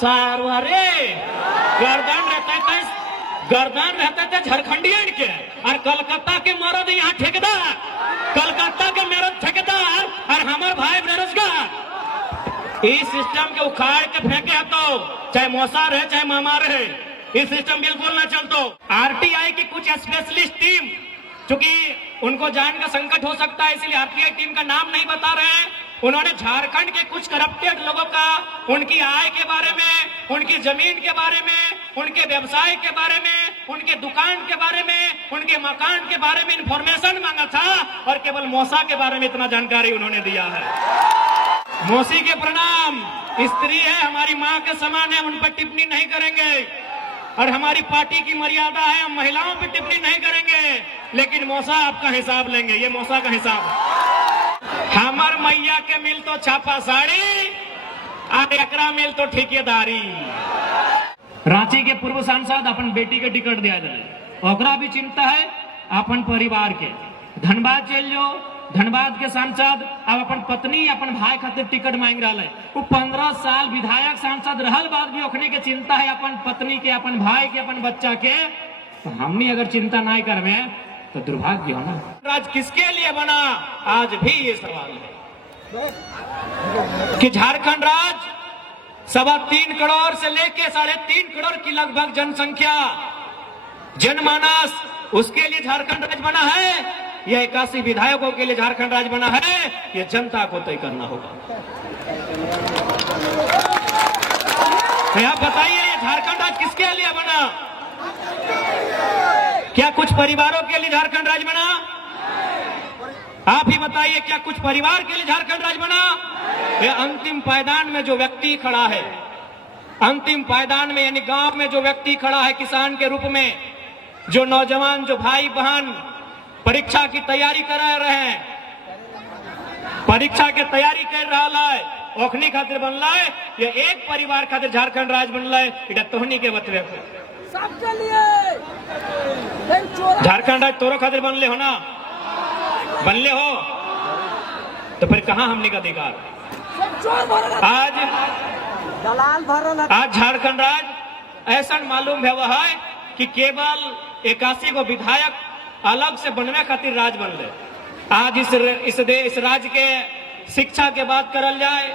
सारवारे गर्दन रहते थे झारखंडियन के, और कलकत्ता के मर्द यहाँ ठेकेदार, कलकत्ता के मर्द ठेकेदार और हमारे भाई बेरोजगार। इस सिस्टम के उखाड़ के फेंके तो चाहे मौसा रहे चाहे मामा रहे, इस सिस्टम बिल्कुल ना चलतो। आरटीआई की कुछ स्पेशलिस्ट टीम, चूंकि उनको जान का संकट हो सकता है इसलिए आरटीआई टीम का नाम नहीं बता रहे हैं, उन्होंने झारखंड के कुछ करप्टेड लोगों का, उनकी आय के बारे में, उनकी जमीन के बारे में, उनके व्यवसाय के बारे में, उनके दुकान के बारे में, उनके मकान के बारे में इंफॉर्मेशन मांगा था, और केवल मौसा के बारे में इतना जानकारी उन्होंने दिया है। मौसी के प्रणाम, स्त्री है, हमारी माँ के समान है, उन पर टिप्पणी नहीं करेंगे, और हमारी पार्टी की मर्यादा है, हम महिलाओं पर टिप्पणी नहीं करेंगे, लेकिन मौसा आपका हिसाब लेंगे, ये मौसा का हिसाब। हमार मैया के मिल तो छापा साड़ी, और एकरा मिल तो ठेकेदारी। रांची के पूर्व सांसद अपन बेटी के टिकट दिया जाए, ओकरा भी चिंता है अपन परिवार के। धनबाद चल जाओ, धनबाद के सांसद अब अपन पत्नी अपन भाई खातिर टिकट मांग रहा है, वो 15 साल विधायक सांसद रहल बाद भी ओखने के चिंता है अपन पत्नी के, अपन भाई के, अपन बच्चा के। तो हमने अगर चिंता नहीं करवे तो दुर्भाग्य हो ना। राज किसके लिए बना, आज भी ये सवाल है कि झारखंड राज 3.25 करोड़ से लेके 3.5 करोड़ की लगभग जनसंख्या, जनमानस, उसके लिए झारखंड राज्य बना है, यह 81 विधायकों के लिए झारखंड राज्य बना है, यह जनता को तय करना होगा। तो आप बताइए ये झारखंड राज्य किसके लिए बना? क्या कुछ परिवारों के लिए झारखंड राज्य बना? आप ही बताइए, क्या कुछ परिवार के लिए झारखंड राज्य बना? ये अंतिम पायदान में जो व्यक्ति खड़ा है, अंतिम पायदान में यानी गांव में जो व्यक्ति खड़ा है किसान के रूप में, जो नौजवान, जो भाई बहन परीक्षा की तैयारी करा रहे हैं, परीक्षा की तैयारी कर रहा है, ओखनी खातिर बनला है, ये एक परिवार खातिर झारखंड राज्य बनला है, इधर तोहनी के बतवे सबके लिए झारखंड राज्य तोरो खातिर बनले हो ना, बनले हो तो फिर कहां हमने का अधिकार? आज झारखंड राज्य ऐसा मालूम है वह है कि केवल 81 को विधायक अलग से बनने खातिर राज बनले। आज इस राज्य के शिक्षा के बात करल जाए,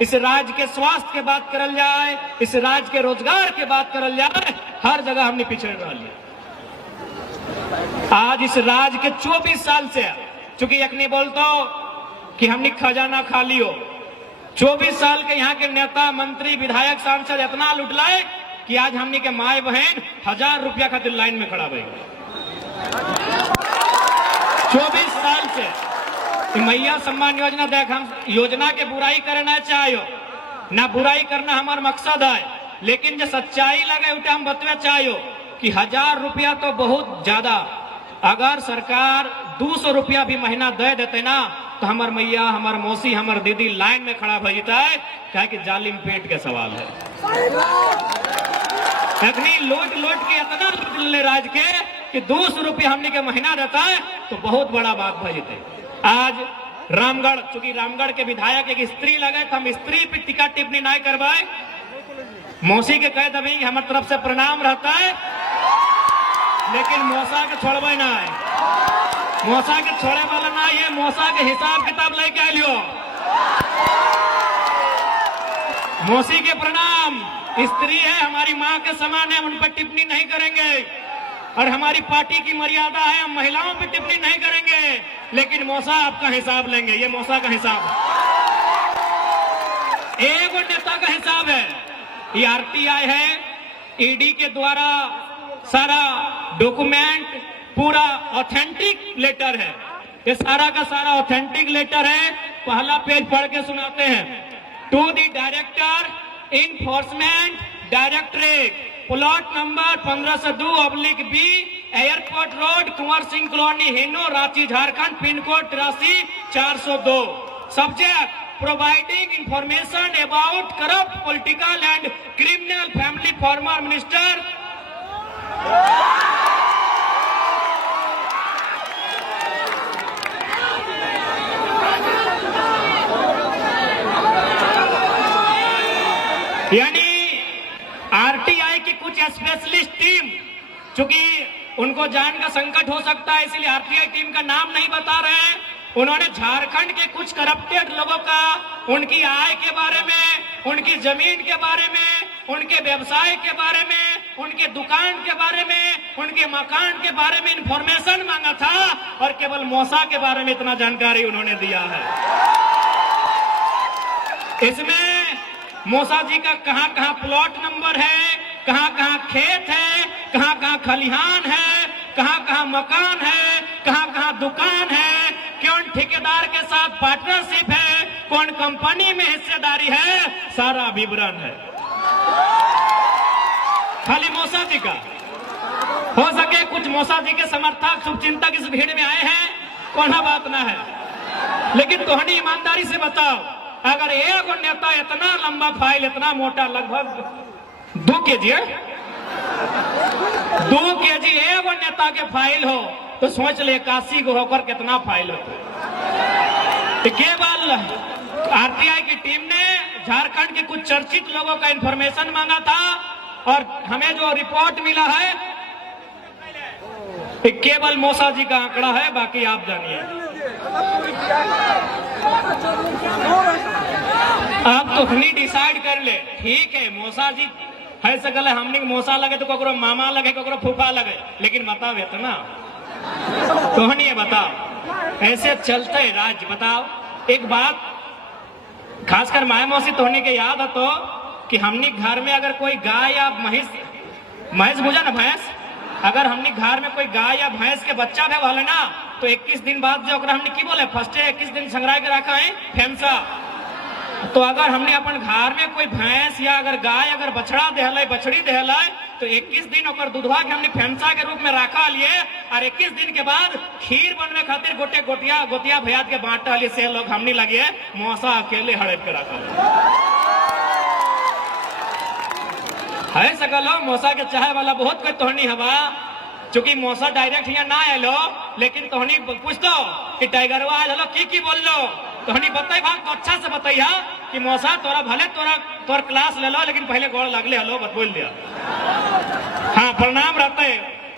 इस राज्य के स्वास्थ्य के बात करल जाए, इस राज्य के रोजगार के बात करल जाए, हर जगह हमने पिछड़ रहा लिया। आज इस राज्य के 24 साल से, चूंकि एक नहीं बोलता कि हमने खजाना खाली हो, 24 साल के यहाँ के नेता, मंत्री, विधायक, सांसद इतना लुटलाए कि आज हमने के माए बहन 1000 रुपया खातिर लाइन में खड़ा भई। 24 साल से मैया सम्मान योजना देख, हम योजना के बुराई करना चाहिए ना, बुराई करना हमारा मकसद है, लेकिन जो सच्चाई लगे उठे हम बतवे चाहिए कि 1000 रुपया तो बहुत ज्यादा, अगर सरकार 200 रुपया भी महीना दे देते ना तो हमार मैया, हमार मौसी, हमार दीदी लाइन में खड़ा भई जाता है, क्या कि जालिम पेट के सवाल है। लोट लोट के इतना लूट राज के कि 200 रुपया हमने के महीना देता है तो बहुत बड़ा बात भई जाते। आज रामगढ़, चूंकि रामगढ़ के विधायक एक स्त्री लगे तो हम स्त्री पे टिका टिप्पणी नहीं करवाए, मौसी के कह दबी हमारे तरफ से प्रणाम रहता है, लेकिन मौसा के छोड़बे ना है, मौसा के छोड़े वाला ना, ये मौसा के हिसाब किताब लेके आ लियो। मौसी के प्रणाम, स्त्री है, हमारी माँ के समान है, उन पर टिप्पणी नहीं करेंगे, और हमारी पार्टी की मर्यादा है, हम महिलाओं पर टिप्पणी नहीं करेंगे, लेकिन मौसा आपका हिसाब लेंगे, ये मौसा का हिसाब, एक नेता का हिसाब है। ये आरटीआई है, ईडी के द्वारा सारा डॉक्यूमेंट, पूरा ऑथेंटिक लेटर है, ये सारा का सारा ऑथेंटिक लेटर है। पहला पेज पढ़ के सुनाते हैं। To the director enforcement directorate, plot number 1502/B, airport road, Kunwar Singh colony, Hinoo, Ranchi, Jharkhand, pin code 83-402। Subject providing information about corrupt political and criminal family former minister यानी कुछ स्पेशलिस्ट टीम, चूंकि उनको जान का संकट हो सकता है इसलिए आरटीआई टीम का नाम नहीं बता रहे हैं, उन्होंने झारखंड के कुछ करप्टेड लोगों का, उनकी आय के बारे में, उनकी जमीन के बारे में, उनके व्यवसाय के बारे में, उनके दुकान के बारे में, उनके मकान के बारे में इंफॉर्मेशन मांगा था और केवल मौसा के बारे में इतना जानकारी उन्होंने दिया है। इसमें मौसा जी का कहां कहां प्लॉट नंबर है, कहां कहां खेत है, कहां कहां खलिहान है, कहां कहां मकान है, कहां कहां दुकान है, कौन ठेकेदार के साथ पार्टनरशिप है, कौन कंपनी में हिस्सेदारी है, सारा विवरण है खाली मौसा जी का। हो सके कुछ मौसा जी के समर्थक शुभचिंतक इस भीड़ में आए हैं, कोना बात ना है, लेकिन तोहनी ईमानदारी से बताओ, अगर एक नेता इतना लंबा फाइल, इतना मोटा, लगभग 2 केजी 2 केजी एक नेता के फाइल हो तो सोच ले 81 को होकर कितना फाइल होता। तो केवल आरटीआई की टीम ने झारखंड के कुछ चर्चित लोगों का इंफॉर्मेशन मांगा था और हमें जो रिपोर्ट मिला है केवल मौसा जी का आंकड़ा है, बाकी आप जानिए। आप तो नहीं डिसाइड कर ले, ठीक है मौसा जी है सकल है, हमने मौसा लगे तो ककरो मामा लगे, ककरो फूफा लगे, लेकिन बताओ इतना तो नहीं बताओ, ऐसे चलते राज्य। बताओ एक बात, खासकर माया मौसी तो होने के याद हो तो कि हमने घर में अगर कोई गाय या भैंस बुझा ना, भैंस, अगर हमने घर में कोई गाय या भैंस के बच्चा भी वाले ना तो 21 दिन बाद जो हमने की बोले फर्स्ट 21 दिन संग्रह के रखा है फेमसा। तो अगर हमने अपन घर में कोई भैंस या अगर गाय अगर बछड़ा देहल बछड़ी देहल तो 21 दिन और दूधवा के हमने फेमसा के रूप में रखा लिए और 21 दिन के बाद खीर बनने खातिर गोटे गोतिया भैया के बांटा लिए से लोग हमने लगे मौसा अकेले हड़प के रखा है सकल हो। मौसा के चाहे वाला बहुत कोई तोहनी हवा, चूंकि मौसा डायरेक्ट यहाँ ना आलो, लेकिन तोहनी पूछ दो कि टाइगरवा आज हलो की बोल लो, तोहनी बताई भाग तो अच्छा से बताइया कि मौसा तोरा भले तोर क्लास ले लो, लेकिन पहले गोड़ लगले हलो बत बोल दिया। हाँ प्रणाम रहते,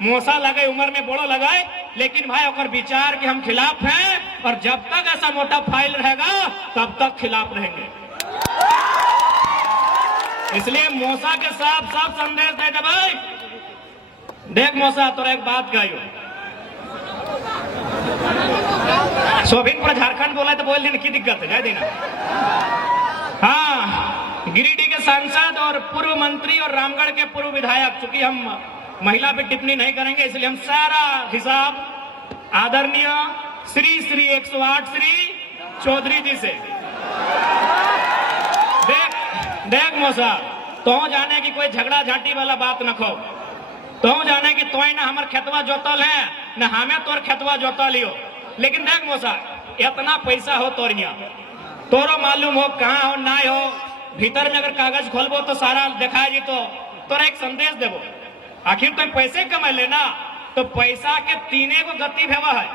मौसा लगे उम्र में बड़ो लगाए, लेकिन भाई और विचार के हम खिलाफ हैं और जब तक ऐसा मोटा फाइल रहेगा तब तक खिलाफ रहेंगे। इसलिए मौसा के साफ साफ संदेश दे दे भाई। देख मौसा तोरा एक बात कहियो, सोभिनपुर झारखंड बोला तो बोल देना की दिक्कत है, जाए देना। हाँ गिरिडीह के सांसद और पूर्व मंत्री और रामगढ़ के पूर्व विधायक, चूंकि हम महिला पे टिप्पणी नहीं करेंगे इसलिए हम सारा हिसाब आदरणीय श्री 108 श्री चौधरी जी से। देख मौसा तो जाने की कोई झगड़ा झांटी वाला बात न खो, तो जाने की तो ना हमार खेतवा जोतल है न हमें तोर खेतवा जोतल लियो, लेकिन देख मौसा इतना पैसा हो तोर यहाँ तोरो मालूम हो कहाँ हो ना हो, भीतर में अगर कागज खोलबो तो सारा देखा जी तो तोरा एक संदेश देबो। आखिर तुम पैसे कमाए लेना तो पैसा के 3 को गति भेवा है।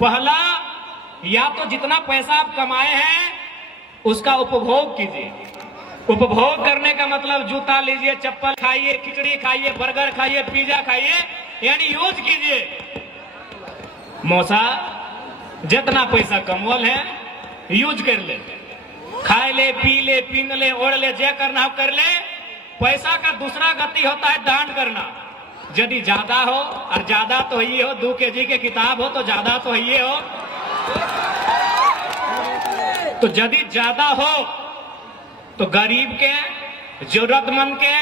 पहला, या तो जितना पैसा आप कमाए हैं उसका उपभोग कीजिए। उपभोग करने का मतलब जूता लीजिए, चप्पल खाइए, खिचड़ी खाइए, बर्गर खाइए, पिज्जा खाइए, यानी यूज कीजिए। मौसा जितना पैसा कमवल है यूज कर ले, खाए ले, पी ले, पीन ले, ओढ़ ले, जे करना हो कर ले। पैसा का दूसरा गति होता है दान करना। यदि ज्यादा हो, और ज्यादा तो ये हो 2 केजी के किताब हो तो ज्यादा तो ये हो, तो यदि ज्यादा हो तो गरीब के, जरूरतमंद के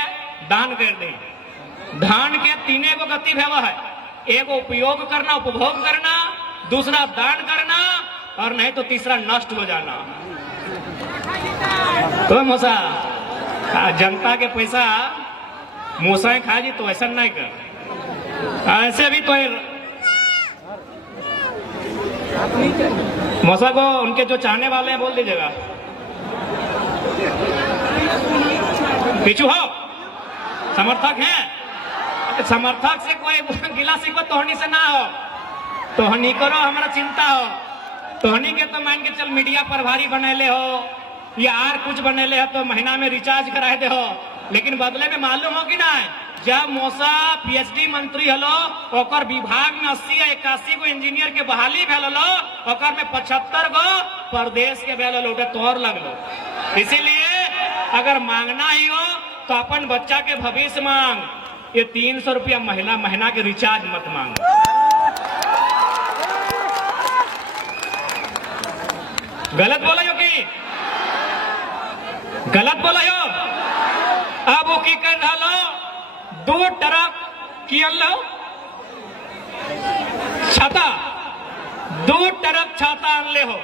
दान कर दे। दान के 3 को गति भेवा है, एक उपयोग करना, उपभोग करना, दूसरा दान करना, और नहीं तो तीसरा नष्ट हो जाना। तो मौसा जनता के पैसा मूसा खा जी तो ऐसा नहीं कर, ऐसे भी तो मौसा को उनके जो चाहने वाले हैं बोल दीजिएगा पीछू हो, समर्थक हैं, समर्थक से कोई गिला सिको तोहनी से ना हो, तोहनी करो हमारा चिंता हो, तोहनी के तो मान के चल मीडिया प्रभारी बनेले हो या आर कुछ बनेले हो तो महीना में रिचार्ज कराए दे हो, लेकिन बदले में मालूम हो कि ना, जब मोसा पीएचडी मंत्री हलो ओकर विभाग में 80 या 81 गो इंजीनियर के बहाली भेल हलो, ओकर में 75 गो प्रदेश के भेल हलो, तोर लगलो। इसीलिए अगर मांगना ही हो तो अपन बच्चा के भविष्य मांग, ये 300 रुपया महीना के रिचार्ज मत मांग। गलत बोला हो कि गलत बोला हो। अब वो की कर डालो, 2 ट्रक की लो छाता, 2 ट्रक छाता अनले हो।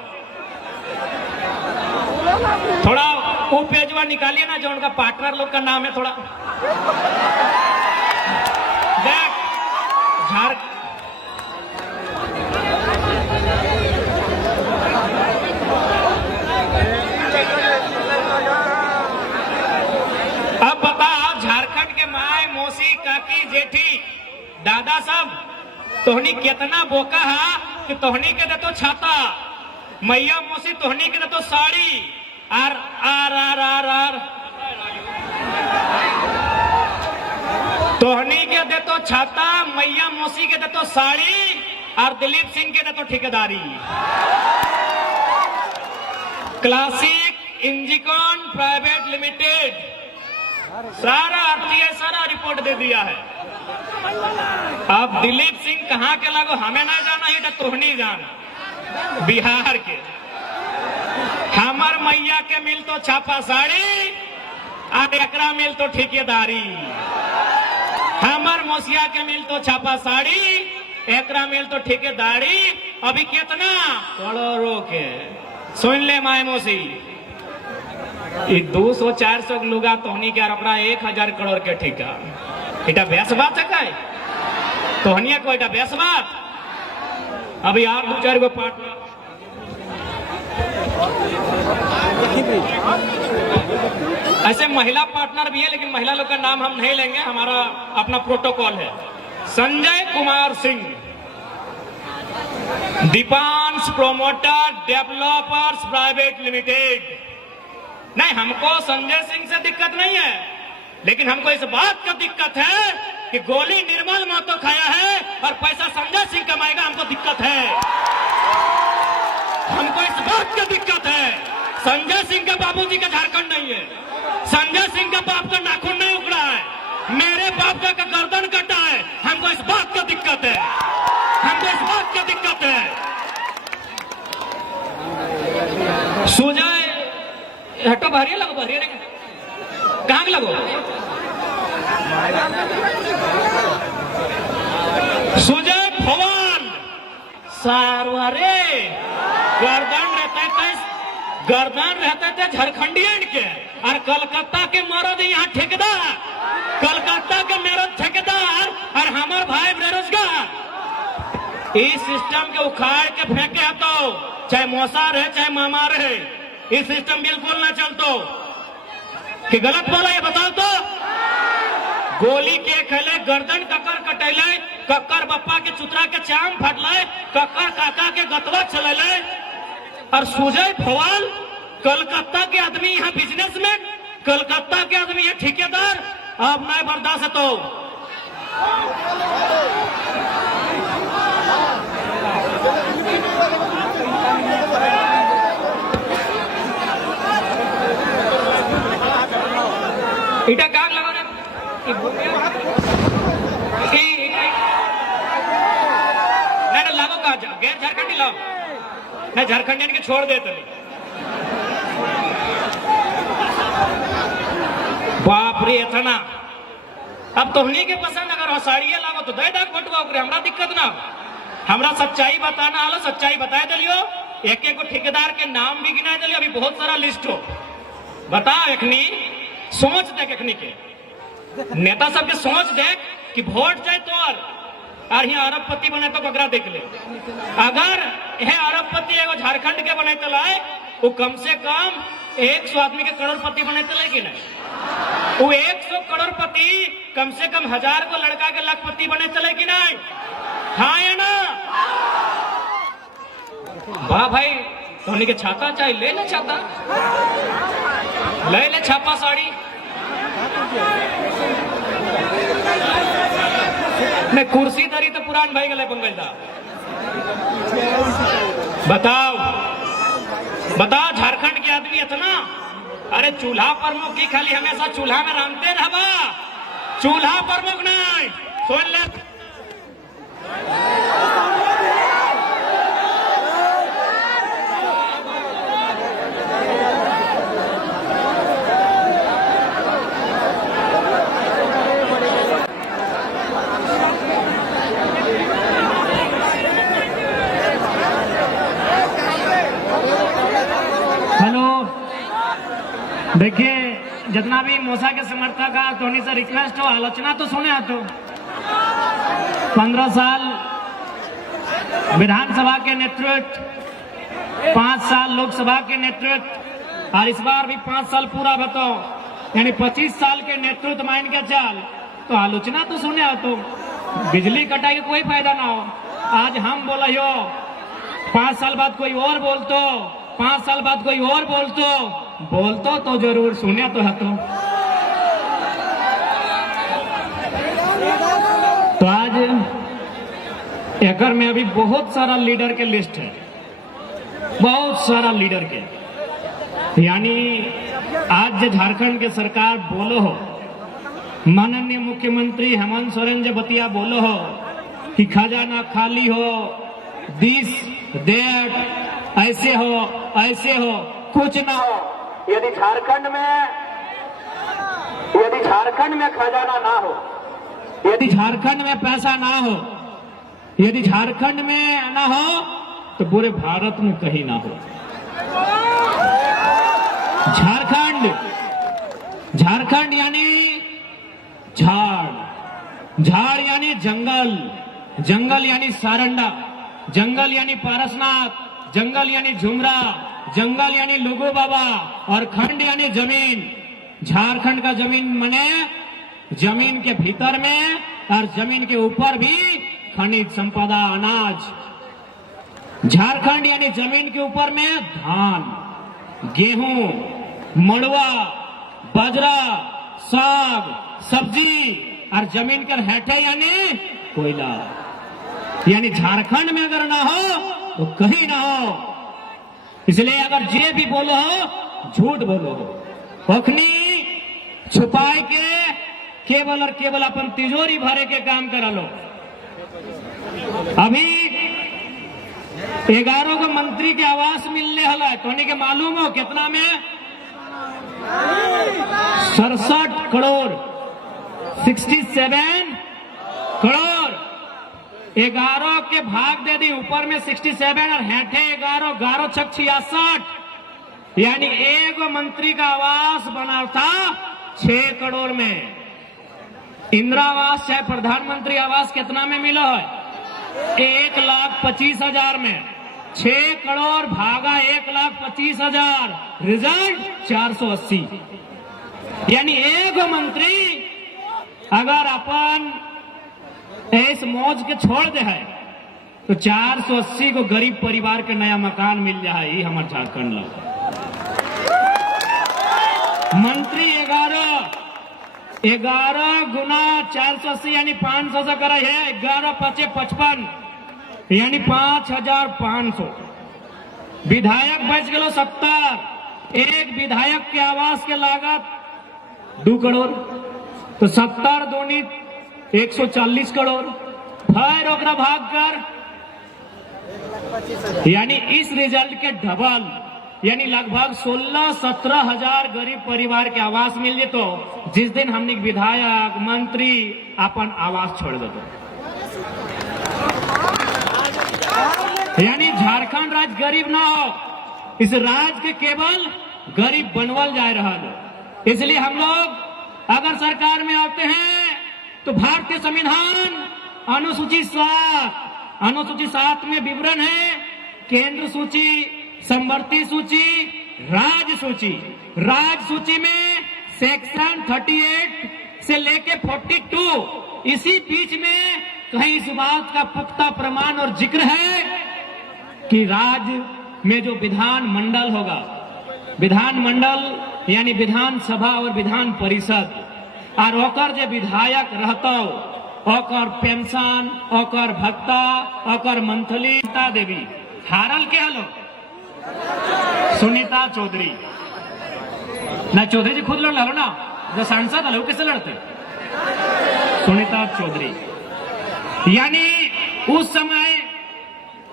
थोड़ा वो पेजवा निकालिए ना जो उनका पार्टनर लोग का नाम है, थोड़ा देख झारखंड। अब बता, झारखंड के माए मौसी काकी जेठी दादा सब तोहनी कितना बोका है कि तोहनी के दे तो छाता, मैया मौसी तोहनी के दे तो साड़ी, आर आर आर आर आर तोहनी के दे तो छाता, मैया मौसी के दे तो साड़ी, और दिलीप सिंह के दे तो ठेकेदारी। क्लासिक इंजीकॉन प्राइवेट लिमिटेड सारा आरटीआई सारा रिपोर्ट दे दिया है। अब दिलीप सिंह कहाँ के लगो हमें नहीं जाना, ये तोहनी जान, बिहार के। हमार मैया के मिल तो छापा साड़ी, और एकरा मिल तो ठेकेदारी। हमार मौसिया के मिल तो छापा साड़ी, एकरा मिल तो ठेकेदारी। अभी कितना करोड़ों के सुन ले माए मौसी, 200-400 लुगा तोहनी के, और 1000 करोड़ के ठेका। इटा बेस बात है काय तोहनिया को, इटा बेस बात। अभी आप 2-4 गो पार्टनर ऐसे महिला पार्टनर भी है, लेकिन महिला लोग का नाम हम नहीं लेंगे, हमारा अपना प्रोटोकॉल है। Sanjay Kumar Singh, Deepansh promoter developers private limited. नहीं, हमको संजय सिंह से दिक्कत नहीं है, लेकिन हमको इस बात का दिक्कत है कि गोली निर्मल महतो खाया है और पैसा संजय सिंह कमाएगा, हमको दिक्कत है। हमको इस बात का दिक्कत है, संजय सिंह के बाबूजी का झारखंड नहीं है, संजय सिंह का बाप का नाखून नहीं उखड़ा है, मेरे बाप का गर्दन कटा है। हमको इस बात का दिक्कत है, हमको इस बात का दिक्कत है। सुजय हटो, बाहरिए लगो, बाहरिए कहाँ लगो। सुजय भवन सारवारे गर्दन रहते थे झारखंडियन के, और कलकत्ता के मरद यहाँ ठेकेदार, कलकत्ता के मरद ठेकेदार, और हमार भाई बेरोजगार। इस सिस्टम के उखाड़ के फेंके तो चाहे मौसा रहे चाहे मामा रहे, इस सिस्टम बिल्कुल ना चलतो। कि गलत बोला ये बताओ तो। गोली के खेले, गर्दन ककर कटेले, ककर बप्पा के चुतरा के चाम फटले, ककर काका के गतवा चलेले, और सुजय भवाल कलकत्ता के आदमी यहाँ बिजनेसमैन, कलकत्ता के आदमी यहाँ ठेकेदार। अब नहीं बर्दाश्त तो इटा काग लगा ना नहीं लागो कहा गैर झारखंडी लाओ, मैं झारखंडियन के छोड़ देते। बाप रे इतना। अब तोहनी के पसंद अगर हसाड़िए लागो तो दे डाक बटुआ, हमरा दिक्कत ना। हमरा सच्चाई बताना आलो, सच्चाई बताए दिलियो। एक एक ठेकेदार के नाम भी गिना दिलियो, अभी बहुत सारा लिस्ट हो। बता एखनी सोच देख, एखनी के नेता सब के सोच देख कि वोट जाए तो और यहाँ अरबपति बने तो ककरा देख ले। अगर यह अरबपति एगो झारखंड के बने लाए, वो कम से कम 100 आदमी के करोड़पति बने लाए कि नहीं। वो 100 करोड़पति कम से कम 1000 को लड़का के लाखपति बने चले कि नहीं। हाँ या ना। वाह भाई, धोनी के छाता चाहिए, ले ले छाता, ले ले छापा साड़ी। ने कुर्सी दरी तो पुरान भाई गले पंकज दा। बताओ बताओ, झारखंड के आदमी इतना, अरे चूल्हा प्रमुख की खाली हमेशा चूल्हा में रामते रहबा, चूल्हा प्रमुख नहीं सुन ले। देखिए, जितना भी मूसा के समर्थक है तो उन्हीं से रिक्वेस्ट हो, आलोचना तो सुने तो 15 साल विधानसभा के नेतृत्व, 5 साल लोकसभा के नेतृत्व और इस बार भी 5 साल पूरा बताओ, यानी 25 साल के नेतृत्व मान के चल, तो आलोचना तो सुने तो बिजली कटाई का कोई फायदा ना हो। आज हम बोला हो, 5 साल बाद कोई और बोलतो, 5 साल बाद कोई और बोलतो तो जरूर सुने तो है। तो आज एकर में अभी बहुत सारा लीडर के लिस्ट है, बहुत सारा लीडर के, यानी आज जो झारखंड के सरकार बोलो हो, माननीय मुख्यमंत्री हेमंत सोरेन जो बतिया बोलो हो कि खजाना खाली हो, दिस दैट, ऐसे हो, कुछ ना हो। यदि झारखंड में खजाना ना हो, यदि झारखंड में पैसा ना हो, यदि झारखंड में ना हो तो पूरे भारत में कहीं ना हो। झारखंड यानी झाड़ यानी जंगल यानी सारंडा, जंगल यानी पारसनाथ, जंगल यानी झुमरा, जंगल यानी लुगू बाबा और खंड यानी जमीन। झारखंड का जमीन मने जमीन के भीतर में और जमीन के ऊपर भी खनिज संपदा, अनाज। झारखंड यानी जमीन के ऊपर में धान, गेहूं, मड़ुआ, बाजरा, साग, सब्जी और जमीन कर हेठे यानी कोयला। यानी झारखंड में अगर ना हो तो कहीं ना हो। इसलिए अगर जे भी बोलो हो, झूठ बोलो हो, अखनी छुपाए के केवल और केवल अपन तिजोरी भरे के काम करा लो। अभी 11 को मंत्री के आवास मिलने हला, तो के मालूम हो कितना में? 67 करोड़, 67 करोड़। 11 के भाग दे दी, ऊपर में 67 और हेठे 11, 11 छक 66, यानी एक मंत्री का आवास बना था 6 करोड़ में। इंदिरा आवास चाहे प्रधानमंत्री आवास कितना में मिला है? 1,25,000 में। 6 करोड़ भागा 1,25,000, रिजल्ट 480। यानी एक मंत्री अगर अपन इस मौज के छोड़ दे है तो 480 को गरीब परिवार के नया मकान मिल जाए। ये हमारे झारखंड लोग मंत्री 11 गुना 480 यानी 500 से करे है। 11 5 55 यानी 5,500। विधायक बच गए 70। एक विधायक के आवास के लागत 2 करोड़, तो 70 दूनी 140 करोड़। फिर ओकरा भाग कर यानी इस रिजल्ट के डबल, यानी लगभग 16-17 हजार गरीब परिवार के आवास मिल जेतो। जिस दिन हमने विधायक मंत्री अपन आवास छोड़ देते, यानी झारखंड राज्य गरीब ना हो, इस राज्य के केवल गरीब बनवल जा रहा है। इसलिए हम लोग अगर सरकार में आते हैं तो भारतीय संविधान अनुसूची 7 में विवरण है केंद्र सूची, समवर्ती सूची, राज्य सूची। राज्य सूची में सेक्शन 38 से लेके 42, इसी बीच में कहीं इस बात का पुख्ता प्रमाण और जिक्र है कि राज्य में जो विधान मंडल होगा, विधान मंडल यानी विधानसभा और विधान परिषद, और ओकर जो विधायक रहता ओकर पेंशन, ओकर भत्ता, ओकर मंथली देवी हारल के हलो सुनीता चौधरी ना, चौधरी जी खुद लड़ लो ना, जो सांसद हलो कैसे लड़ते? सुनीता चौधरी। यानी उस समय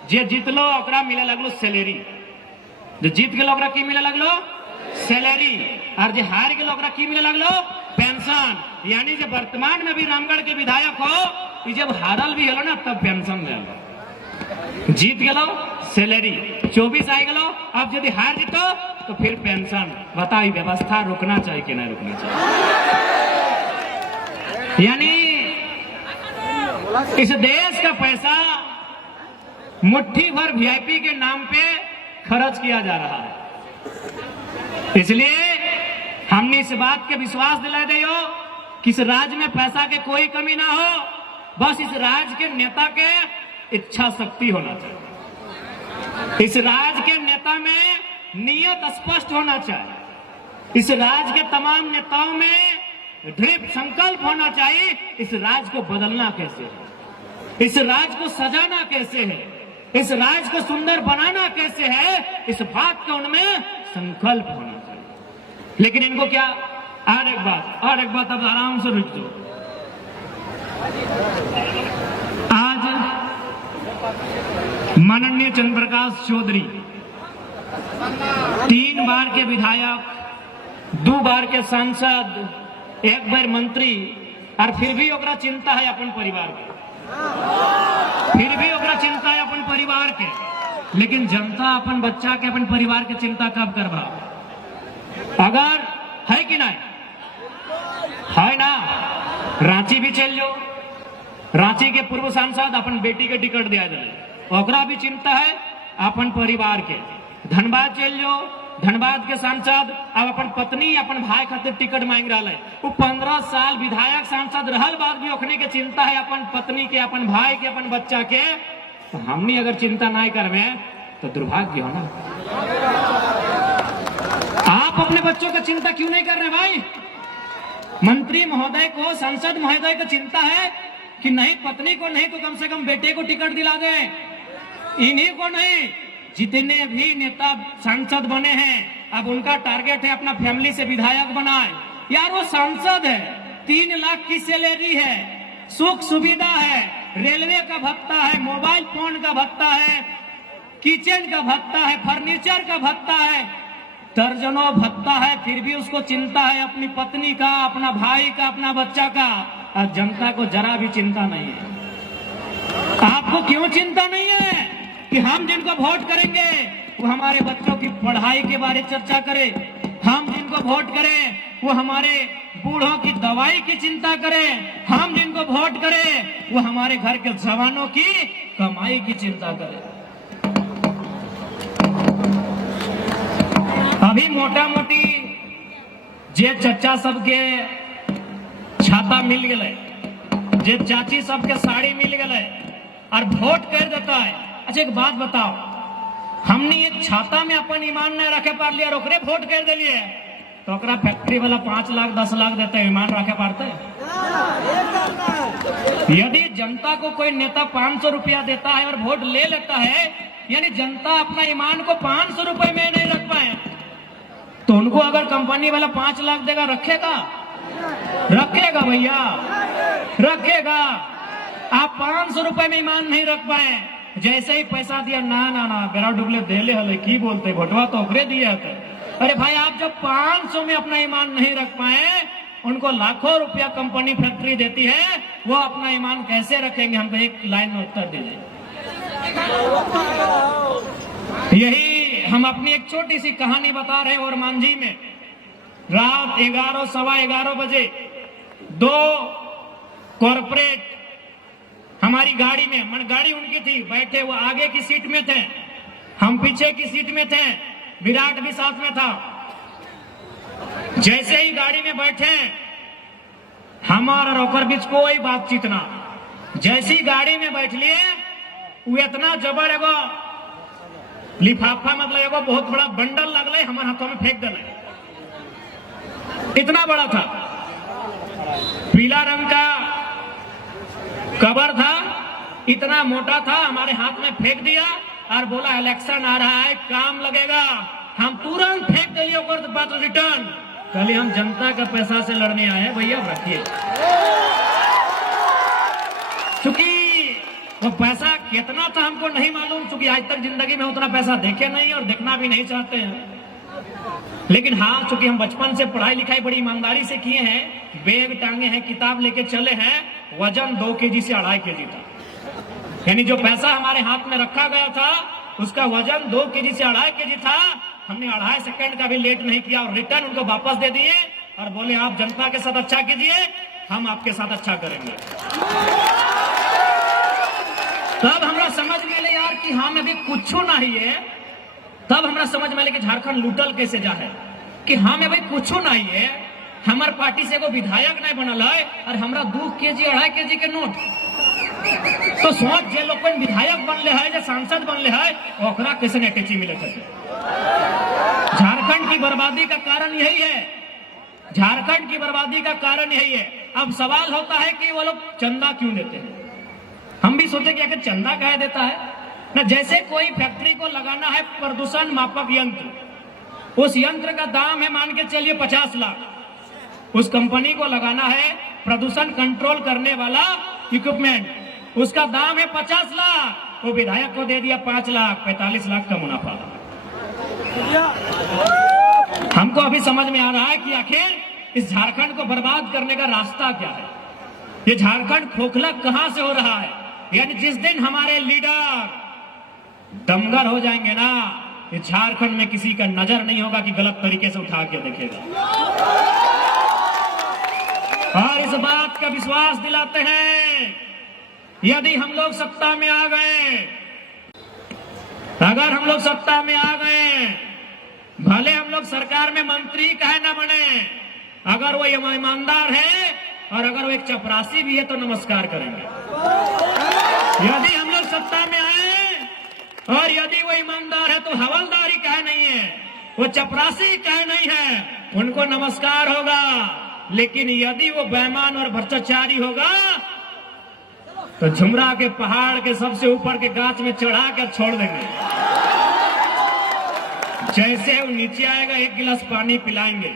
जे जीतलो ओकरा मिले लगलो सैलरी, जो जीत गेलो ओकरा की मिले लगलो सैलरी, और जे हार गेलो ओकरा की मिले लगलो पेंशन। यानी जो वर्तमान में भी रामगढ़ के विधायक हो, जब हारल भी हलो ना तब पेंशन ले, जीत गेलो सैलरी, 24 आ गेलो, अब यदि हार जीतो तो फिर पेंशन। बताइए व्यवस्था रुकना चाहिए कि नहीं रुकना चाहिए? यानी इस देश का पैसा मुट्ठी भर वीआईपी के नाम पे खर्च किया जा रहा है। इसलिए हमने इस बात के विश्वास दिला दे कि इस राज्य में पैसा के कोई कमी ना हो, बस इस राज्य के नेता के इच्छा शक्ति होना चाहिए, इस राज्य के नेता में नियत स्पष्ट होना चाहिए, इस राज्य के तमाम नेताओं में दृढ़ संकल्प होना चाहिए इस राज्य को बदलना कैसे है, इस राज्य को सजाना कैसे है, इस राज्य को सुंदर बनाना कैसे है, इस बात का उनमें संकल्प होना चाहिए। लेकिन इनको क्या, और एक बात अब आराम से रुक जाओ। आज माननीय चंद्र प्रकाश चौधरी 3 बार के विधायक, 2 बार के सांसद, 1 बार मंत्री, और फिर भी ओकरा चिंता है अपन परिवार के, फिर भी ओकरा चिंता है अपन परिवार के। लेकिन जनता अपन बच्चा के, अपन परिवार के चिंता कब करवा? अगर है कि नहीं है ना, रांची भी चल जाओ, रांची के पूर्व सांसद अपन बेटी के टिकट दिया जाए, ओकरा भी चिंता है अपन परिवार के। धनबाद चल जाओ, धनबाद के सांसद अब अपन पत्नी, अपन भाई खातिर टिकट मांग रहा है। वो 15 साल विधायक सांसद रहल बाद भी ओखने के चिंता है अपन पत्नी के, अपन भाई के, अपन बच्चा के। तो हमने अगर चिंता नहीं करवे तो दुर्भाग्य हो ना। आप अपने बच्चों का चिंता क्यों नहीं कर रहे भाई? मंत्री महोदय को, सांसद महोदय को चिंता है कि नहीं पत्नी को नहीं तो कम से कम बेटे को टिकट दिला दे। इन्हीं को नहीं, जितने भी नेता सांसद बने हैं अब उनका टारगेट है अपना फैमिली से विधायक बनाए। यार वो सांसद है, 3 लाख की सैलरी है, सुख सुविधा है, रेलवे का भत्ता है, मोबाइल फोन का भत्ता है, किचन का भत्ता है, फर्नीचर का भत्ता है, दर्जनों भत्ता है, फिर भी उसको चिंता है अपनी पत्नी का, अपना भाई का, अपना बच्चा का। और जनता को जरा भी चिंता नहीं है। आपको क्यों चिंता नहीं है कि हम जिनको वोट करेंगे वो हमारे बच्चों की पढ़ाई के बारे चर्चा करें, हम जिनको वोट करें वो हमारे बूढ़ों की दवाई की चिंता करें, हम जिनको वोट करें वो हमारे घर के जवानों की कमाई की चिंता करें। अभी मोटा मोटी जे चचा सबके छाता मिल गए, जे चाची सबके साड़ी मिल गए और वोट कर देता है। अच्छा एक बात बताओ, हमने एक छाता में अपन ईमान नहीं रखे पार लिया, ओकरे वोट कर दिलिए तो ओकरा फैक्ट्री वाला 5 लाख 10 लाख देते हैं, ईमान रखे पारते? यदि जनता को कोई नेता 500 रुपया देता है और वोट ले लेता है, यानी जनता अपना ईमान को 500 रुपए में नहीं रख पाए, तो उनको अगर कंपनी वाला 5 लाख देगा रखेगा? रखेगा भैया, रखेगा। आप 500 रुपए में ईमान नहीं रख पाए, जैसे ही पैसा दिया ना बेरा डुबले देले हले की बोलते, भोटवा तो ओकरे दिए थे। अरे भाई आप जब 500 में अपना ईमान नहीं रख पाए, उनको लाखों रुपया कंपनी फैक्ट्री देती है, वो अपना ईमान कैसे रखेंगे? हमको एक लाइन में उत्तर दीजिए। यही हम अपनी एक छोटी सी कहानी बता रहे हैं। और मांझी में रात 11 सवा 11 बजे 2 कॉर्पोरेट हमारी गाड़ी में, मन गाड़ी उनकी थी, बैठे वो आगे की सीट में थे, हम पीछे की सीट में थे, विराट भी साथ में था। जैसे ही गाड़ी में बैठे हमारा रोकर बीच कोई बातचीत ना, जैसी गाड़ी में बैठ लिए वो इतना जबर एगो लिफाफा, मतलब एगो बहुत बड़ा बंडल लगले हमारे हाथों में फेंक दिले, इतना बड़ा था, पीला रंग का कवर था, इतना मोटा था, हमारे हाथ में फेंक दिया और बोला इलेक्शन आ रहा है, काम लगेगा। हम तुरंत फेंक दिए और बात रिटर्न। कल हम जनता का पैसा से लड़ने आए हैं भैया, रखिए। क्योंकि वो पैसा कितना था हमको नहीं मालूम, क्योंकि आज तक जिंदगी में उतना पैसा देखे नहीं और देखना भी नहीं चाहते हैं। लेकिन हाँ, चूंकि हम बचपन से पढ़ाई लिखाई बड़ी ईमानदारी से किए हैं, बैग टांगे हैं, किताब लेके चले हैं, वजन 2 केजी से 2.5 केजी था। यानी जो पैसा हमारे हाथ में रखा गया था उसका वजन 2 केजी से 2.5 केजी था। हमने 2.5 सेकंड का भी लेट नहीं किया और रिटर्न उनको वापस दे दिए और बोले आप जनता के साथ अच्छा कीजिए, हम आपके साथ अच्छा करेंगे। तब हमरा समझ में आया यार कि हम अभी कुछ नहीं है। तब हमरा समझ में आया कि झारखंड लूटल कैसे जा है, कि हम अभी कुछ नहीं है, हमार पार्टी से एगो विधायक नहीं बनल है और हमरा 2 केजी 2.5 केजी के नोट। तो सोच जे लोग विधायक बनले है, जे सांसद बनले है, ओकरा कैसे अटैची मिले थे। झारखंड की बर्बादी का कारण यही है, झारखंड की बर्बादी का कारण यही है। अब सवाल होता है कि वो लोग चंदा क्यों देते हैं। हम भी सोचे कि अगर चंदा कह देता है ना, जैसे कोई फैक्ट्री को लगाना है प्रदूषण मापक यंत्र, उस यंत्र का दाम है मान के चलिए 50 लाख। उस कंपनी को लगाना है प्रदूषण कंट्रोल करने वाला इक्विपमेंट, उसका दाम है 50 लाख। वो विधायक को दे दिया 5 लाख, 45 लाख का मुनाफा। हमको अभी समझ में आ रहा है कि आखिर इस झारखंड को बर्बाद करने का रास्ता क्या है। ये झारखंड खोखला कहां से हो रहा है। यानी जिस दिन हमारे लीडर दमगर हो जाएंगे ना, ये झारखंड में किसी का नजर नहीं होगा कि गलत तरीके से उठा के देखेगा। और इस बात का विश्वास दिलाते हैं, यदि हम लोग सत्ता में आ गए, अगर हम लोग सत्ता में आ गए, भले हम लोग सरकार में मंत्री कहे ना बने, अगर वो ईमानदार है और अगर वो एक चपरासी भी है तो नमस्कार करेंगे। यदि हम लोग सत्ता में आए और यदि वो ईमानदार है तो हवलदारी कहे नहीं है, वो चपरासी कहे नहीं है, उनको नमस्कार होगा। लेकिन यदि वो बेईमान और भ्रष्टाचारी होगा तो झुमरा के पहाड़ के सबसे ऊपर के गाछ में चढ़ा कर छोड़ देंगे। जैसे वो नीचे आएगा 1 गिलास पानी पिलाएंगे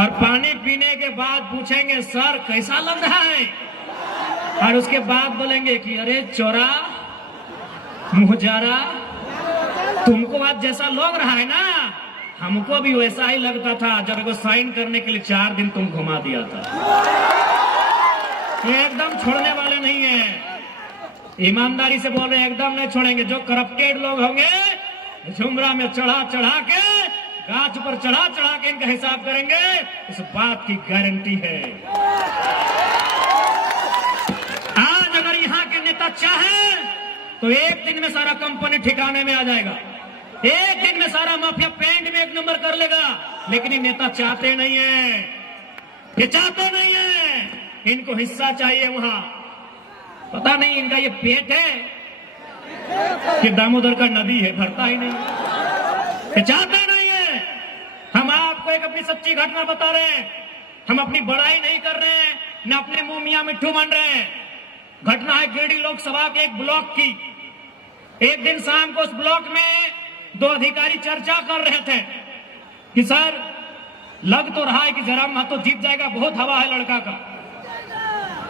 और पानी पीने के बाद पूछेंगे सर कैसा लग रहा है, और उसके बाद बोलेंगे कि अरे चोरा मुहजारा, तुमको आज जैसा लग रहा है ना, हमको भी वैसा ही लगता था जब वो साइन करने के लिए 4 दिन तुम घुमा दिया था। ये एकदम छोड़ने वाले नहीं है, ईमानदारी से बोल रहे हैं, एकदम नहीं छोड़ेंगे। जो करप्टेड लोग होंगे झुमरा में चढ़ा चढ़ा के, गाछ पर चढ़ा चढ़ा के इनका हिसाब करेंगे, इस बात की गारंटी है। आज अगर यहाँ के नेता चाहें तो एक दिन में सारा कंपनी ठिकाने में आ जाएगा, एक दिन में सारा माफिया पेंट में 1 नंबर कर लेगा। लेकिन ये नेता चाहते नहीं है, ये चाहते नहीं है, इनको हिस्सा चाहिए। वहां पता नहीं इनका ये पेट है कि दामोदर का नदी है, भरता ही नहीं, ये चाहते नहीं है। हम आपको एक अपनी सच्ची घटना बता रहे हैं, हम अपनी बड़ाई नहीं कर रहे हैं, न अपने मुंह मियां मिट्ठू बन रहे हैं। घटना है गिरिडीह लोकसभा के एक ब्लॉक की। एक दिन शाम को उस ब्लॉक में 2 अधिकारी चर्चा कर रहे थे कि सर लग तो रहा है कि जयराम महतो जीत जाएगा, बहुत हवा है लड़का का,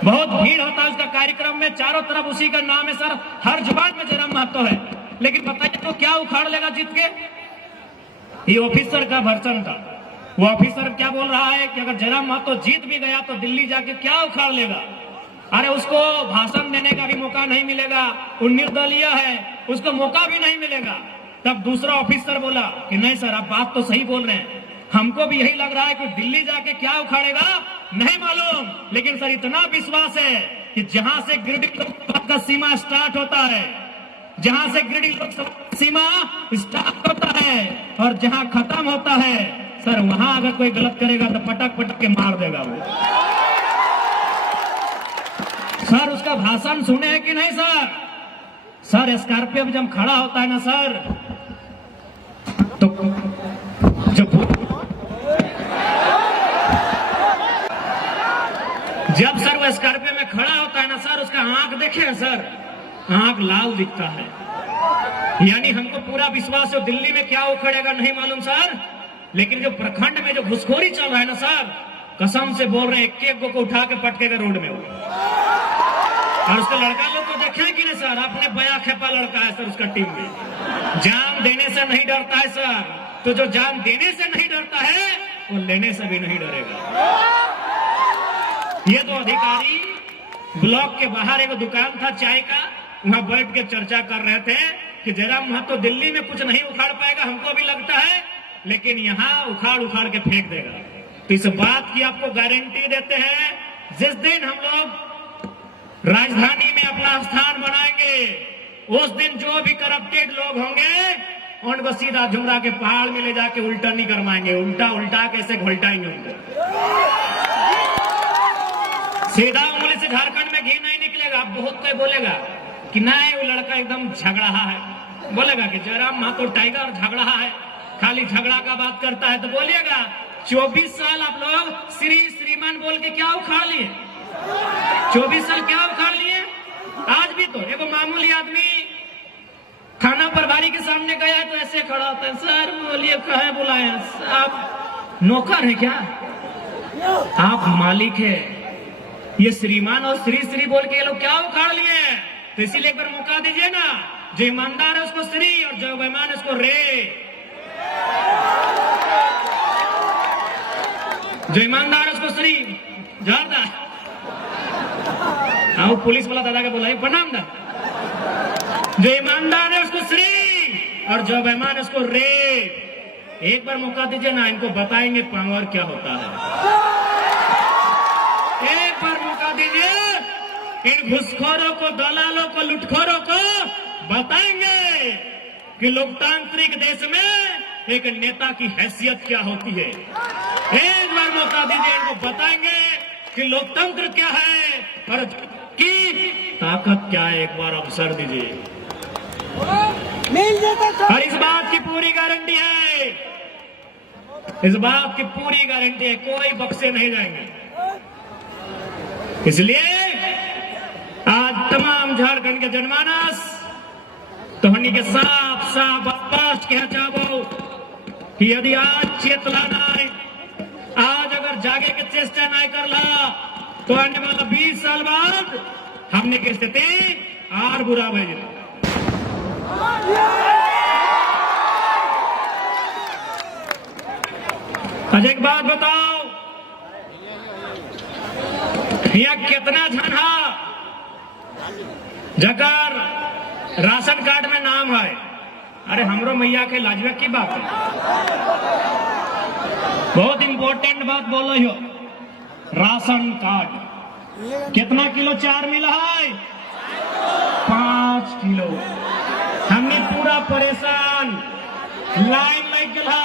बहुत भीड़ होता है उसका कार्यक्रम में, चारों तरफ उसी का नाम है सर, हर जुबान में जयराम महतो है। लेकिन बताइए तो क्या उखाड़ लेगा जीत के। ये ऑफिसर का वर्चन था। वो ऑफिसर क्या बोल रहा है कि अगर जयराम महतो जीत भी गया तो दिल्ली जाके क्या उखाड़ लेगा। अरे उसको भाषण देने का भी मौका नहीं मिलेगा, वो निर्दलीय है, उसको मौका भी नहीं मिलेगा। तब दूसरा ऑफिसर बोला कि नहीं सर आप बात तो सही बोल रहे हैं, हमको भी यही लग रहा है कि दिल्ली जाके क्या उखाड़ेगा नहीं मालूम, लेकिन सर इतना विश्वास है कि जहां से गिरिडीह लोकसभा का सीमा स्टार्ट होता है, जहां से गिरिडीह लोकसभा सीमा स्टार्ट होता है और जहां खत्म होता है, सर वहां अगर कोई गलत करेगा तो पटक पटक के मार देगा वो। सर उसका भाषण सुने हैं कि नहीं सर? सर स्कॉर्पियो में जब खड़ा होता है ना सर, तो जब जब सर वो स्कॉर्पियो में खड़ा होता है ना सर, उसका आंख देखे ना सर, आंख लाल दिखता है। यानी हमको पूरा विश्वास है दिल्ली में क्या उखड़ेगा नहीं मालूम सर, लेकिन जो प्रखंड में जो घुसखोरी चल रहा है ना सर, कसम से बोल रहे हैं एक को उठा के पटकेगा रोड में वो। और उसका लड़का लोग को देखे कि नहीं सर, अपने बया खेपा लड़का है सर उसका टीम में, जान देने से नहीं डरता है सर। तो जो जान देने से नहीं डरता है वो लेने से भी नहीं डरेगा। ये तो अधिकारी ब्लॉक के बाहर एक दुकान था चाय का, वहां बैठ के चर्चा कर रहे थे कि जयराम महतो दिल्ली में कुछ नहीं उखाड़ पाएगा, हमको भी लगता है, लेकिन यहाँ उखाड़ उखाड़ के फेंक देगा। तो इस बात की आपको गारंटी देते हैं, जिस दिन हम लोग राजधानी में अपना स्थान बनाएंगे, उस दिन जो भी करप्टेड लोग होंगे उनको सीधा झुमरा के पहाड़ में ले जाके उल्टा नहीं करवाएंगे, उल्टा उल्टा कैसे घोल्टाएंगे उनको। सीधा उंगली से झारखंड में घी नहीं निकलेगा। बहुत कोई बोलेगा कि नहीं वो लड़का एकदम झगड़ा है, बोलेगा कि जयराम महतो टाइगर झगड़ा है, खाली झगड़ा का बात करता है। तो बोलिएगा 24 साल आप लोग श्रीमान बोल के क्या उखाड़ लिए? 24 साल क्या उखाड़ लिए? आज भी तो एक मामूली आदमी थाना प्रभारी के सामने गया तो ऐसे खड़ा होता है, सर बोलिए कहे बुलाए? आप नौकर है क्या? आप मालिक है। ये श्रीमान और श्री बोल के ये लोग क्या उखाड़ लिए? तो इसीलिए एक बार मौका दीजिए ना, जो ईमानदार है उसको श्री और जो बेईमान है उसको रे। जो ईमानदार है उसको श्री झारदा। हाँ पुलिस वाला दादा का बोला है प्रणाम दा। जो ईमानदार है उसको श्री और जो बेईमान है उसको रे। एक बार मौका दीजिए ना, इनको बताएंगे पावर क्या होता है। एक बार मौका दीजिए, इन घुसखोरों को, दलालों को, लुटखोरों को बताएंगे कि लोकतांत्रिक देश में एक नेता की हैसियत क्या होती है। एक बार मौका दीजिए, इनको बताएंगे कि लोकतंत्र क्या है और की ताकत क्या है। एक बार अवसर दीजिए और इस बात की पूरी गारंटी है, इस बात की पूरी गारंटी है, कोई बक्से नहीं जाएंगे। इसलिए आज तमाम झारखंड के जनमानस तोहनी के साफ साफ स्पष्ट कह चाहो कि यदि आज चेतला नहीं, आज अगर जागे के चेष्टा नहीं करला तो आने वाला 20 साल बाद हमने की स्थिति और बुरा भइल। आज एक बात बताओ, यहाँ कितना झन है जगर राशन कार्ड में नाम है? अरे हमरो मैया के लाजवा की बात है, बहुत इंपॉर्टेंट बात बोलो हो। राशन कार्ड कितना किलो चार मिला है? 5 किलो। हमने पूरा परेशान, लाइन लग गया,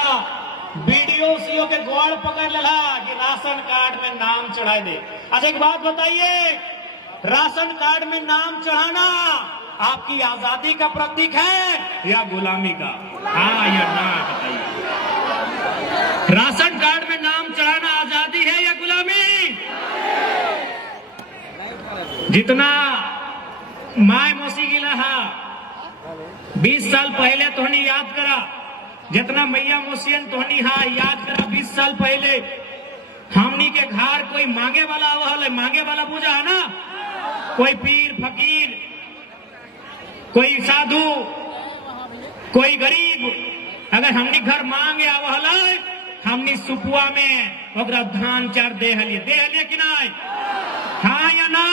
बीडीओ सीओ के गोड़ पकड़ लेला कि राशन कार्ड में नाम चढ़ा दे। अच्छा एक बात बताइए, राशन कार्ड में नाम चढ़ाना आपकी आजादी का प्रतीक है या गुलामी का? हाँ या ना बताइए। राशन कार्ड में नाम चढ़ाना आजादी है या गुलामी? जितना माय मौसी गिला है 20 साल पहले तोहनी याद करा, जितना मैया मौसियन तोहनी हा याद करा 20 साल पहले हमनी के घर कोई मांगे वाला आवल, मांगे वाला पूजा है ना, कोई पीर फकीर, कोई साधु, कोई गरीब, अगर हमनी घर मांगे आवल हमनी सुपुआ में ओकरा धान चार देहलिए कि नहीं? हाँ या ना?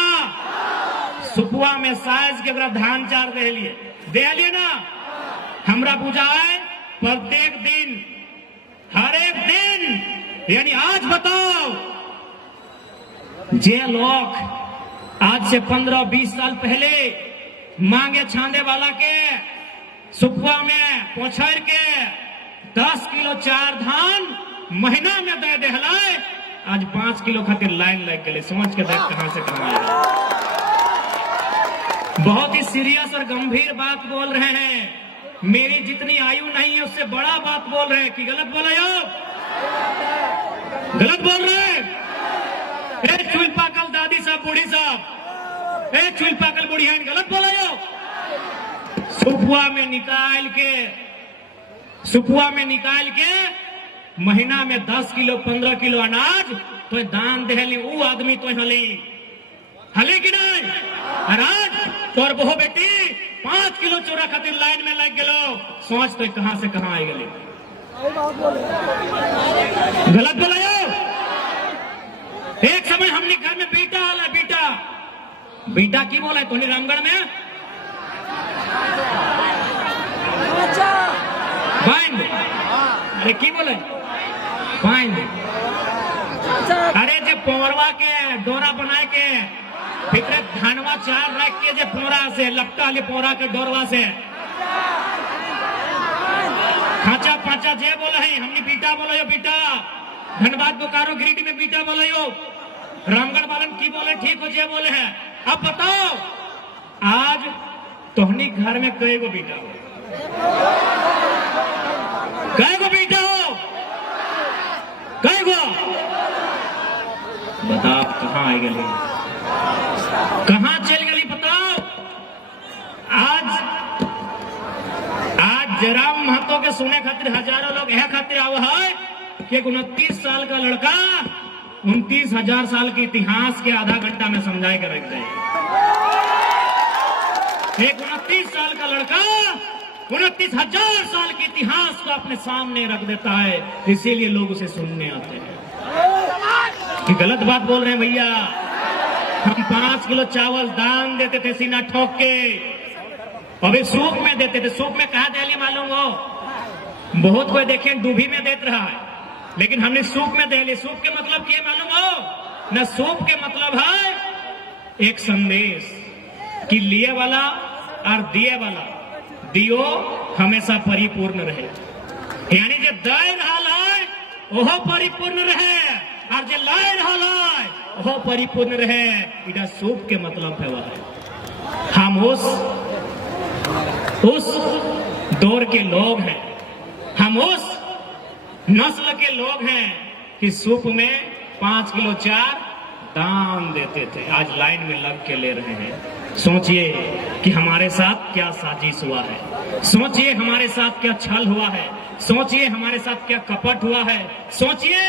सुपुआ में साइज के ओकरा धान चार देहलिए ना। हमरा बुझाए प्रत्येक दिन, हर एक दिन, यानी आज बताओ, जे लोग आज से 15-20 साल पहले मांगे छांदे वाला के सुपुआ में पोछर के 10 किलो चार धान महीना में दे देहलाए, आज 5 किलो खातिर लाइन लग गए। समझ के देख कहां से कमाएगा। बहुत ही सीरियस और गंभीर बात बोल रहे हैं, मेरी जितनी आयु नहीं है उससे बड़ा बात बोल रहे हैं कि गलत बोला हो? गलत बोल रहे हैं। चुल पाकल दादी चुल पाकल बुढ़िया गलत बोला यो। सुपुआ में निकाल के महीना में 10 किलो 15 किलो अनाज तो दान देहली वो आदमी तो हले कि नहीं। आज तोर बहु बेटी 5 किलो चोरा खातिर लाइन में लग गलो, सोच तो कहां से कहां आई गली। गलत बोला यो। एक समय हमने घर में बेटा आला, बेटा की बोला है तोनी रामगढ़ में बाइंद। अरे की बोले बाइंद। अरे जे पोरवा के डोरा बनाए के फिर धानवा चार रख के जे पोरा से लपटा ले पोरा के डोरवा से खाचा पाचा जे बोला है हमने बीटा बोला यो। बीटा धनबाद बोकारो गिरिडीह में बीटा बोला यो। रामगढ़ वालन की बोले ठीक हो जे बोले हैं। अब बताओ आज तोहनी घर में कई गो बेटा हो, कई गो बेटा हो, कई गो बताओ कहां आई गली, कहां चल गली बताओ। आज जयराम महतो के सुने खातिर हजारों लोग यह खातिर आवे है कि 29 साल का लड़का 29,000 साल के इतिहास के आधा घंटा में समझाए के रख दे। एक 29 साल का लड़का 29,000 साल के इतिहास को अपने सामने रख देता है, इसीलिए लोग उसे सुनने आते हैं। कि गलत बात बोल रहे हैं भैया। हम 5 किलो चावल दान देते थे सीना ठोक के, अभी सूप में देते थे। सूप में कहा दे मालूम हो, बहुत कोई देखे डूबी में देते रहा है, लेकिन हमने सूप में दे ली। सूप के मतलब क्या मालूम हो न? सूप के मतलब है एक संदेश कि लिए वाला और दिए वाला दियो हमेशा परिपूर्ण रहे, यानी जो दे रहा है वो परिपूर्ण रहे और जो ला रहा है वो परिपूर्ण रहे। इधर सूप के मतलब है वह हम उस दौर के लोग हैं, हम उस नस्ल के लोग हैं कि सूप में 5 किलो चार दान देते थे, आज लाइन में लग के ले रहे हैं। सोचिए कि हमारे साथ क्या साजिश हुआ है, सोचिए हमारे साथ क्या छल हुआ है, सोचिए हमारे साथ क्या कपट हुआ है, सोचिए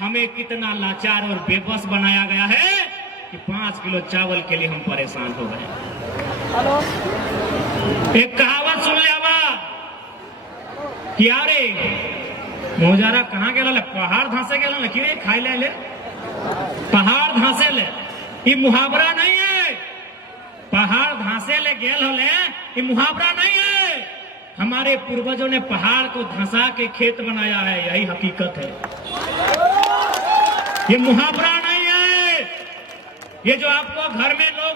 हमें कितना लाचार और बेबस बनाया गया है कि 5 किलो चावल के लिए हम परेशान हो गए। एक कहावत सुन ले कि यारे मोजारा कहाँ गेल, पहाड़ धंसे गेल कि खाई ले पहाड़ धंसे ले। ये मुहावरा नहीं है, पहाड़ धंसे ले गेल होले ये मुहावरा नहीं है। हमारे पूर्वजों ने पहाड़ को धंसा के खेत बनाया है, यही हकीकत है। ये मुहावरा नहीं है। ये जो आपको घर में लोग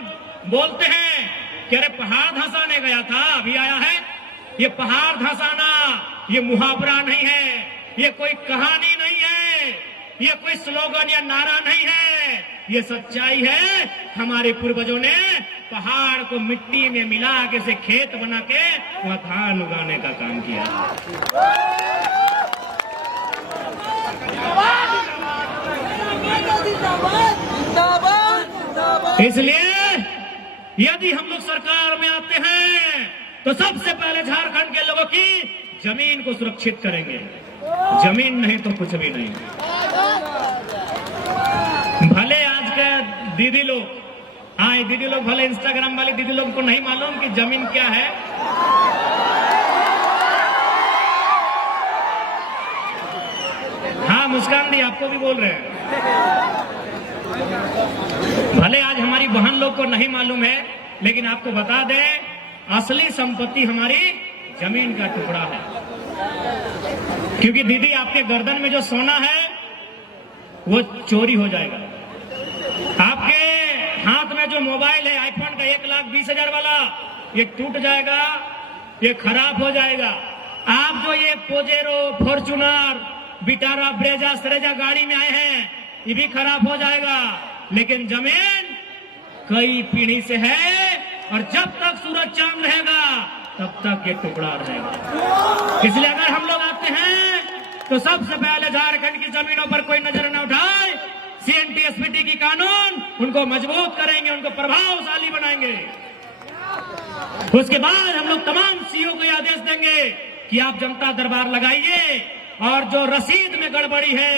बोलते हैं कि अरे पहाड़ धंसाने गया था अभी आया है, ये पहाड़ धंसाना ये मुहावरा नहीं है, ये कोई कहानी नहीं है, ये कोई स्लोगन या नारा नहीं है, ये सच्चाई है। हमारे पूर्वजों ने पहाड़ को मिट्टी में मिला के से खेत बना के वहां धान उगाने का काम किया। इसलिए यदि हम लोग सरकार में आते हैं तो सबसे पहले झारखंड के लोगों की जमीन को सुरक्षित करेंगे, जमीन नहीं तो कुछ भी नहीं। भले आज के दीदी लोग दीदी लोग भले इंस्टाग्राम वाली दीदी लोग को नहीं मालूम कि जमीन क्या है। हाँ मुस्कान दी आपको भी बोल रहे हैं। भले आज हमारी बहन लोग को नहीं मालूम है, लेकिन आपको बता दें असली संपत्ति हमारी जमीन का टुकड़ा है। क्योंकि दीदी आपके गर्दन में जो सोना है वो चोरी हो जाएगा, आपके हाथ में जो मोबाइल है आईफोन का 1,20,000 वाला ये टूट जाएगा, ये खराब हो जाएगा। आप जो ये पोजेरो, फॉर्च्यूनर, विटारा, ब्रेजा, सरेजा गाड़ी में आए हैं ये भी खराब हो जाएगा। लेकिन जमीन कई पीढ़ी से है और जब तक सूरज चांद रहेगा तब तक ये टुकड़ा रहेगा। इसलिए अगर हम लोग आते हैं तो सबसे पहले झारखंड की जमीनों पर कोई नजर न उठाए, CNTSPT की कानून उनको मजबूत करेंगे, उनको प्रभावशाली बनाएंगे। उसके बाद हम लोग तमाम सीओ को आदेश देंगे कि आप जनता दरबार लगाइए और जो रसीद में गड़बड़ी है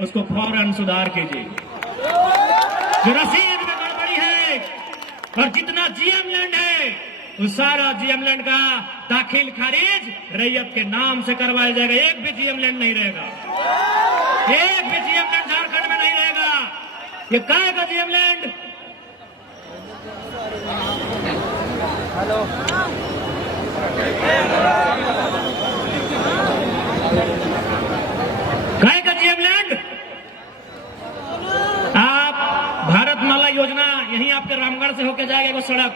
उसको फौरन सुधार कीजिए। जो रसीद में गड़बड़ी है और जितना जीएम लैंड है उस सारा जीएम लैंड का दाखिल खारिज रैयत के नाम से करवाया जाएगा। एक भी जीएम लैंड नहीं रहेगा, एक भी जीएम लैंड झारखंड में नहीं रहेगा। ये काय का जीएम लैंड? काय का जीएम लैंड? आप भारतमाला योजना यहीं आपके रामगढ़ से होकर जाएगा वो सड़क।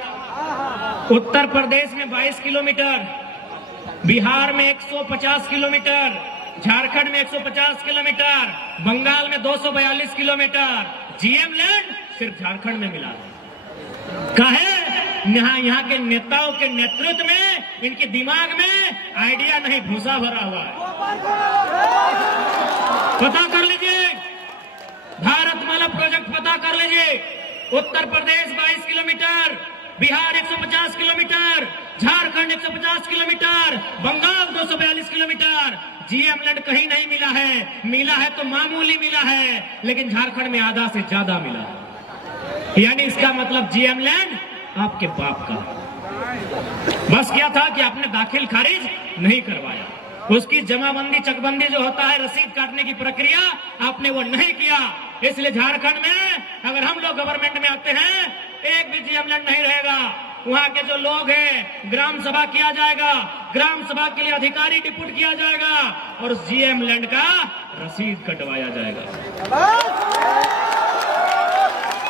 उत्तर प्रदेश में 22 किलोमीटर, बिहार में 150 किलोमीटर, झारखंड में 150 किलोमीटर, बंगाल में 242 किलोमीटर। जीएम लैंड सिर्फ झारखंड में मिला काहे? यहाँ के नेताओं के नेतृत्व में इनके दिमाग में आइडिया नहीं, भूसा भरा हुआ है। पता कर लीजिए, भारतमाला प्रोजेक्ट पता कर लीजिए। Uttar Pradesh 22 kilometre, Bihar 150 kilometre, Jharkhand 150 kilometre, Bengal 242 kilometre. GM land कहीं नहीं मिला है, मिला है तो मामूली मिला है, लेकिन झारखंड में आधा से ज्यादा मिला है। यानी इसका मतलब जीएम लैंड आपके बाप का। बस क्या था कि आपने दाखिल खारिज नहीं करवाया, उसकी जमाबंदी चकबंदी जो होता है रसीद काटने की प्रक्रिया, आपने वो नहीं किया। इसलिए झारखंड में अगर हम लोग गवर्नमेंट में आते हैं एक भी जीएम लैंड नहीं रहेगा। वहां के जो लोग हैं ग्राम सभा किया जाएगा, ग्राम सभा के लिए अधिकारी डिप्यूट किया जाएगा और जीएम लैंड का रसीद कटवाया जाएगा।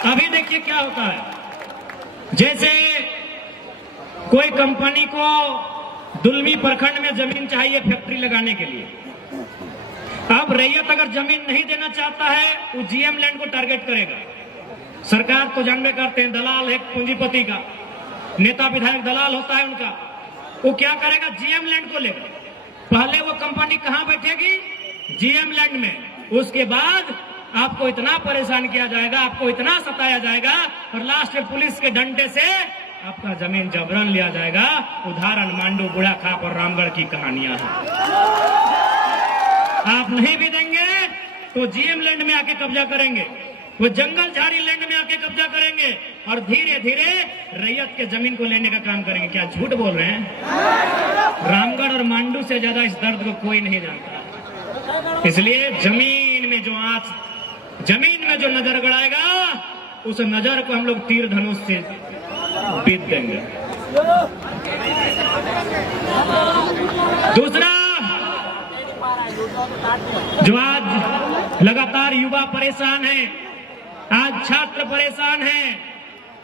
अभी देखिए क्या होता है, जैसे कोई कंपनी को दुलमी प्रखंड में जमीन चाहिए फैक्ट्री लगाने के लिए। अब रैयत अगर जमीन नहीं देना चाहता है वो जीएम लैंड को टारगेट करेगा। सरकार तो जानबे करते हैं, दलाल है पूंजीपति का, नेता विधायक दलाल होता है उनका। वो क्या करेगा? जीएम लैंड को लेगा। पहले वो कंपनी कहां बैठेगी? जीएम लैंड में। उसके बाद आपको इतना परेशान किया जाएगा, आपको इतना सताया जाएगा और लास्ट में पुलिस के डंडे से आपका जमीन जबरन लिया जाएगा। उदाहरण मांडू, बुढ़ा खाप और रामगढ़ की कहानियां हैं। आप नहीं भी देंगे तो जीएम लैंड में आके कब्जा करेंगे, वो जंगल झाड़ी लैंड में आके कब्जा करेंगे और धीरे धीरे रैयत के जमीन को लेने का काम करेंगे। क्या झूठ बोल रहे हैं? रामगढ़ और मांडू से ज्यादा इस दर्द को कोई नहीं जानता। इसलिए जमीन में जो नजर गड़ाएगा उस नजर को हम लोग तीर धनुष से बीत देंगे। दूसरा, जो आज लगातार युवा परेशान हैं, आज छात्र परेशान हैं,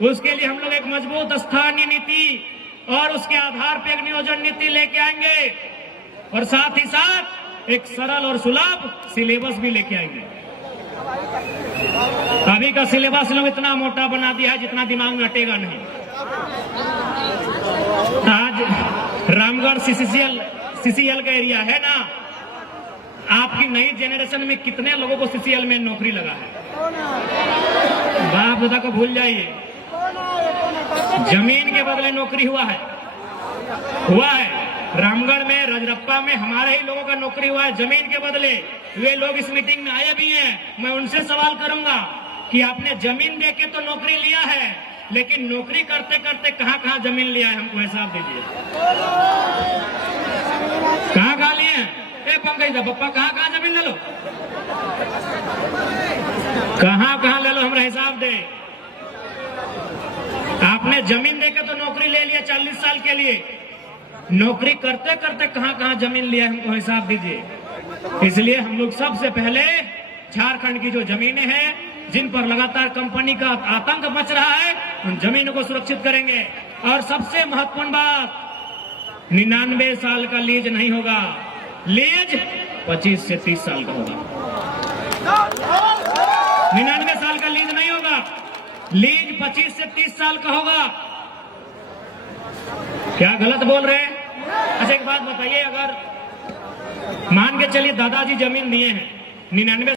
उसके लिए हम लोग एक मजबूत स्थानीय नीति और उसके आधार पर एक नियोजन नीति लेके आएंगे और साथ ही साथ एक सरल और सुलभ सिलेबस भी लेके आएंगे। अभी का सिलेबस लोग इतना मोटा बना दिया है जितना दिमाग में हटेगा नहीं। आज रामगढ़ सीसीएल का एरिया है ना, आपकी नई जेनरेशन में कितने लोगों को सीसीएल में नौकरी लगा है? बाप दादा को भूल जाइए, जमीन के बदले नौकरी हुआ है। रामगढ़ में, रजरप्पा में हमारे ही लोगों का नौकरी हुआ है जमीन के बदले। वे लोग इस मीटिंग में आए भी हैं। मैं उनसे सवाल करूंगा कि आपने जमीन देके तो नौकरी लिया है, लेकिन नौकरी करते करते कहां कहां जमीन लिया है? हमको हिसाब दीजिए। कहां लिए हैं? पंकज दा पप्पा, कहां जमीन ले लो, कहां ले लो, हमरा हिसाब दे। आपने जमीन देके तो नौकरी ले लिया 40 साल के लिए, नौकरी करते करते कहां जमीन लिया, हमको हिसाब दीजिए। इसलिए हम लोग सबसे पहले झारखंड की जो जमीनें हैं जिन पर लगातार कंपनी का आतंक मच रहा है, उन जमीनों को सुरक्षित करेंगे। और सबसे महत्वपूर्ण बात, 99 साल का लीज नहीं होगा, लीज 25 से 30 साल का होगा। 99 साल का लीज नहीं होगा, लीज 25 से 30 साल का होगा। क्या गलत बोल रहे हैं? अच्छा एक बात बताइए, अगर मान के चलिए दादाजी जमीन दिए हैं 99